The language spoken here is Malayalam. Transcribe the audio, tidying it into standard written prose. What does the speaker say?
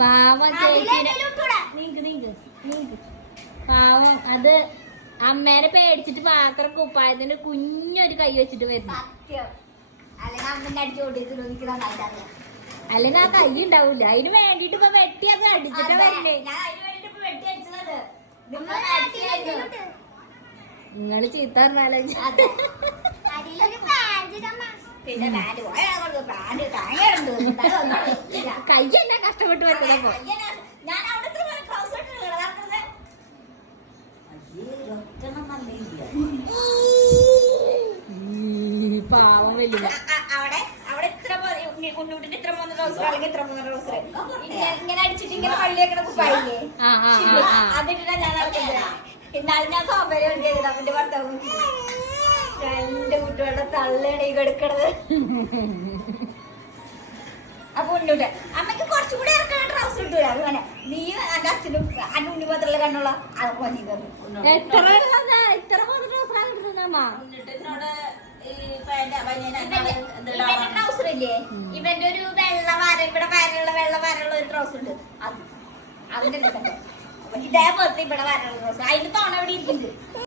പാവം ചേച്ചിനെ പാവം അത് അമ്മേനെ പേടിച്ചിട്ട് മാത്രം കുപ്പായത്തിന്റെ കുഞ്ഞൊരു കൈ വെച്ചിട്ട് വരുന്നു. അല്ലെങ്കിൽ ആ കൈ ഉണ്ടാവൂല. അതിന് വേണ്ടിട്ട് ഇപ്പൊ വെട്ടി അത് അടിച്ചിട്ട് വരില്ലേ. നിങ്ങള് ചീത്ത പറഞ്ഞാലോ കൈ എന്നാ കഷ്ടപ്പെട്ട് വരുന്നപ്പോ പാവം വലിയ അവിടെ ഇത്ര ഉണ്ണൂട്ടിന്റെ ഇത്ര 3 ട്രൗസർ അല്ലെങ്കിൽ ഇത്ര 3 ട്രൗസർ ഇങ്ങനെ അടിച്ചിട്ട് ഇങ്ങനെ പള്ളി വെക്കണ കുപ്പായില്ലേ അതിട്ടാ ഞാൻ നടക്കുന്നത്. എന്നാലും ഞാൻ സോഫയിൽ ചെയ്തിട്ട് അവന്റെ ഭർത്താവ് 2 കുട്ടികളുടെ തള്ളയാണ് ഈ കെടുക്കണത്. അപ്പൊ ഉണ്ണൂട്ട് അമ്മക്ക് കുറച്ചുകൂടി ഇറക്കണ ട്രൗസർ ഇട്ടൂല. അങ്ങനെ നീ എന്റെ അച്ഛനും അന്റെ ഉണ്ണി മാത്രമുള്ള കണ്ണുള്ള മതി ട്രൗസർ ഇല്ലേ ഇവന്റെ ഒരു വെള്ള വര ഇവിടെ വെള്ള വരയുള്ള ഒരു ട്രൗസർ ഉണ്ട്. അത് അതിന്റെ ഇതേപോലത്തെ ഇവിടെ വരയുള്ള ട്രൗസർ അതിന്റെ തോണ ഇവിടെ ഇരിക്കുന്നുണ്ട്.